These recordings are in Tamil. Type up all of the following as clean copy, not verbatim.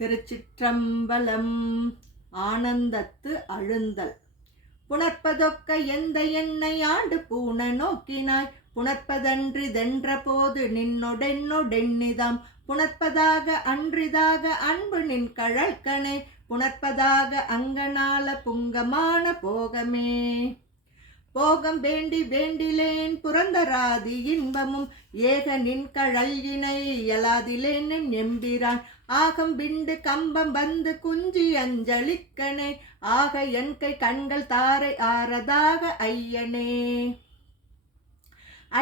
திருச்சிற்றம்பலம். ஆனந்தத்து அழுந்தல். புணர்ப்பதொக்க எந்த என்னை ஆண்டு பூண நோக்கினாய், புணர்ப்பதன்றிதென்ற போது நின்னொடென்னொடெண்ணிதாம், புணர்ப்பதாக அன்றிதாக அன்பு நின் கழல்கணே, புணர்ப்பதாக அங்கனால புங்கமான போகமே. போகம் வேண்டி வேண்டிலேன் புரந்தராதி இன்பமும், ஏக நின் கழல்யினை எலாதிலேன் எம்பிரான், ஆகம் விண்டு கம்பம் வந்து குஞ்சி அஞ்சலிக்கனே, ஆக என் கை கண்கள் தாரை ஆரதாக ஐயனே.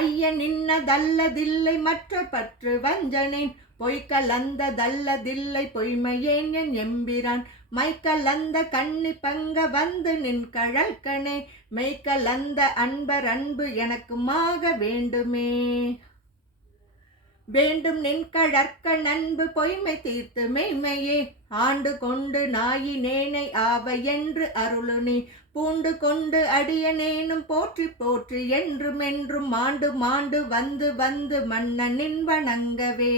ஐயன் நின்னதல்லதில்லை மற்ற பற்று வஞ்சனேன், பொய்கலந்ததல்லதில்லை பொய்மையேன் என் எம்பிரான், மைக்கலந்த கண்ணி பங்க வந்து நின் கழல்கணே, மெய்க்கலந்த அன்பர் அன்பு எனக்குமாக வேண்டுமே. வேண்டும் நின் கழற்க நண்பு பொய்மை தீர்த்து மெய்மையே, ஆண்டு கொண்டு நாயினேனை ஆவையென்று அருளுனி, பூண்டு கொண்டு அடியனேனும் போற்றி போற்றி என்றுமென்றும் மாண்டு மாண்டு வந்து வந்து மன்னனின் வணங்கவே.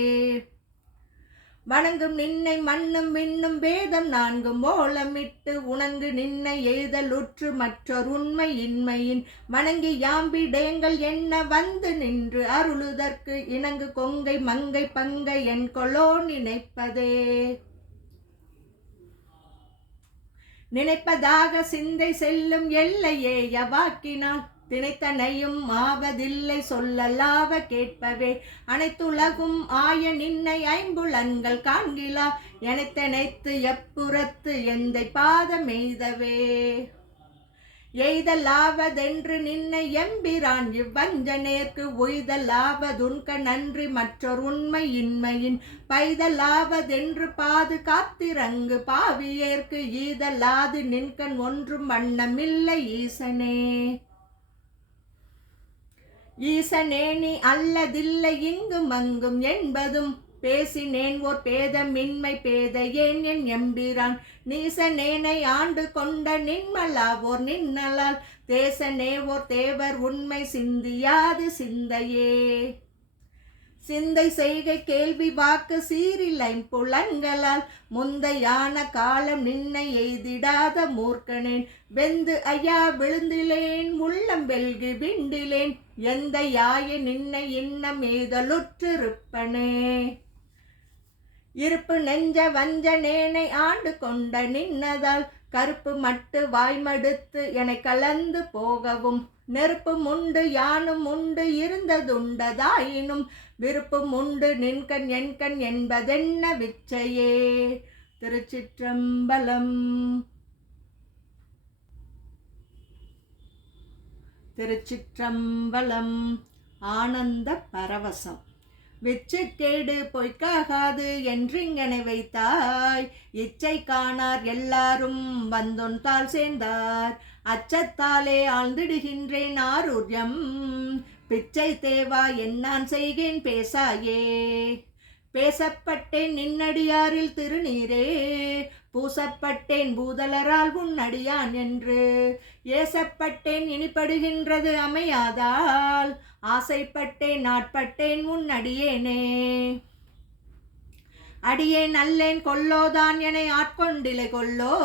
வணங்கும் நின்னை மண்ணும் விண்ணும் வேதம் நான்கும் ஓலமிட்டு, உணங்கு நின்னை எய்தலுற்று மற்றொரு உண்மை இன்மையின், வணங்கி யாம்பிடேங்கள் என்ன வந்து நின்று அருளுதற்கு, இணங்கு கொங்கை மங்கை பங்கை என் கொலோ நினைப்பதே. நினைப்பதாக சிந்தை செல்லும் எல்லையே யவாக்கினான், தினைத்தனையும் ஆவதில்லை சொல்லலாவ கேட்பவே, அனைத்துலகும் ஆய நின்னை ஐம்புலன்கள் காண்கிலா, எனைத்தனைத்து எப்புறத்து எந்தை பாதமெய்தவே. எய்தலாவதென்று நின்னை எம்பிரான் இவ்வஞ்சனேற்கு, ஒய்தலாவதுன்க நன்றி மற்றொரு உண்மை இன்மையின், பைதலாவதென்று பாது காத்திரங்கு பாவியேற்கு, ஈதலாது நின்கண் ஒன்றும் வண்ணமில்லை ஈசனே. ஈசனே நீ அல்லதில்லை இங்கும் அங்கும் என்பதும், பேசினேன் ஓர் பேதமின்மை பேதையேன் என் எம்பிரான், நீசனேனை ஆண்டு கொண்ட நின்மலா ஓர் நின்னலால், தேசனே ஓர் தேவர் உண்மை சிந்தியாது சிந்தையே. சிந்தை செய்கை கேள்வி வாக்கு சீரிலை புலன்களால், முந்தையான காலம் நின்னை எய்திடாத மூர்க்கனேன், வெந்து ஐயா விழுந்திலேன் உள்ளம் வெல்கி விண்டிலேன், எந்த யாய நின்னை இன்னம் எய்தலுற்றிருப்பனே. இருப்பு நெஞ்ச வஞ்சனேனை ஆண்டு கொண்ட நின்னதால், கருப்பு மட்டு வாய்மடுத்து என கலந்து போகவும், நெருப்பும் உண்டு யானும் உண்டு இருந்ததுண்டதாயினும், விருப்பும் உண்டு நின்கண் என்கண் என்பதென்ன விச்சையே. திருச்சிற்றம்பலம். திருச்சிற்றம்பலம். ஆனந்த பரவசம். விச்சுக்கேடு பொய்க்காகாது என்றிங்கனை வைத்தாய், இச்சை காணார் எல்லாரும் வந்தொன்தால் சேர்ந்தார், அச்சத்தாலே ஆழ்ந்திடுகின்றேன் ஆரூர்யம், பிச்சை தேவா என்னான் செய்கேன் பேசாயே. பேசப்பட்டேன் நின்னடியாரில் திருநீரே, பூசப்பட்டேன் பூதலரால் உன்னடியான் என்று, ஏசப்பட்டேன் இனிப்படுகின்றது அமையாதால், ஆசைப்பட்டேன் நாட்பட்டேன் உன்னடியேனே. அடியேன் அல்லேன் கொல்லோதான் என ஆட்கொண்டிலை கொல்லோ,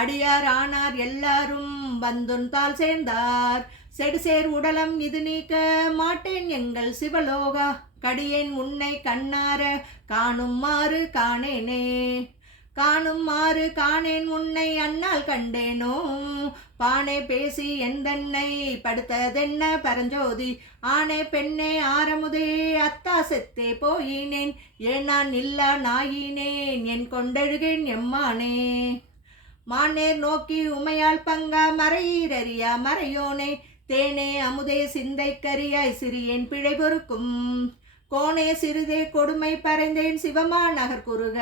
அடியார் ஆனார் எல்லாரும் வந்தொன்தால் சேர்ந்தார், செடுசேர் உடலம் இது நீக்க மாட்டேன் எங்கள் சிவலோகா, கடியேன் உன்னை கண்ணார காணுமாறு காணேனே. காணுமாறு காணேன் உன்னை அன்னால் கண்டேனோ, பானே பேசி எந்தன்னை படுத்ததென்ன பரஞ்சோதி, ஆனே பெண்ணே ஆரமுதே அத்தா செத்தே போயினேன், ஏனான் இல்லா நாயினேன் என் கொண்டெழுகேன் எம்மானே. மானேர் நோக்கி உமையால் பங்கா மறையீரறியா மறையோனே, தேனே அமுதே சிந்தை கரியாய் சிறியேன் பிழை பொறுக்கும், கோனே சிறிதே கொடுமை பறைந்தேன் சிவமா நகர் குறுக,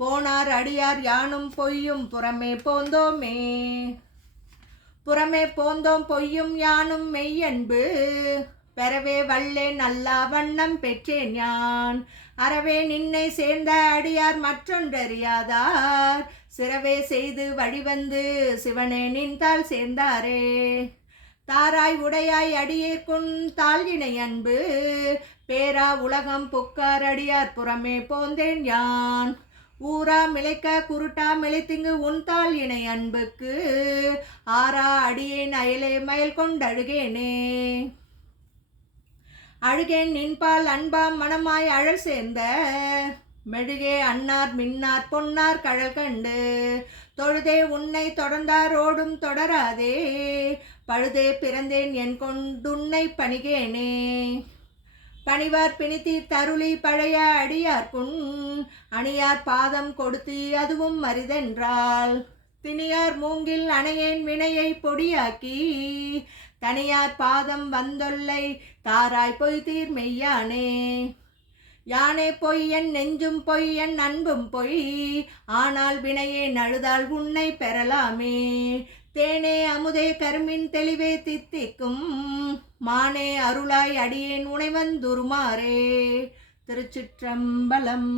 போனார் அடியார் யானும் பொய்யும் புறமே போந்தோமே. புறமே போந்தோம் பொய்யும் யானும் மெய்யன்பு, பெறவே வல்லேன் அல்லா வண்ணம் பெற்றேன் யான், அறவே நின்னை சேர்ந்த அடியார் மற்றொன்றறியாதார், சிறவே செய்து வழிவந்து சிவனே நின்றால் சேர்ந்தாரே. தாராய் உடையாய் அடியேற்குன் தாழ்வினை அன்பு, பேரா உலகம் புக்கார் அடியார் புறமே போந்தேன் யான், ஊரா மிளைக்க குருட்டா மிளைத்திங்கு உன்தாள் இணை அன்புக்கு ஆறா அடியேன் அயலே மயல் கொண்டழுகேனே. அழுகேன் நின்பால் அன்பாம் மனமாய் அழல் சேர்ந்த மெழுகே அன்னார் மின்னார் பொன்னார் கழல் கண்டு தொழுதே உன்னை தொடர்ந்தார் ஓடும் தொடராதே பழுதே பிறந்தேன் என் கொண்டுன்னை பணிகேனே. பணிவார் பிணித்தீர் தருளி பழைய அடியார்க்குன் அணியார் பாதம் கொடுத்து அதுவும் மரிதென்றால் திணியார் மூங்கில் அணையேன் வினையை பொடியாக்கி தனியார் பாதம் வந்தொல்லை தாராய் பொய் தீர் மெய்யானே. யானே பொய் என் நெஞ்சும் பொய் என் அன்பும் பொய் ஆனால் வினையே நழுதால் உன்னை பெறலாமே. தேனே அமுதே கருமின் தெளிவே தித்திக்கும் மானே அருளாய் அடியேன் உனை வந்துருமாறே. திருச்சிற்றம்பலம்.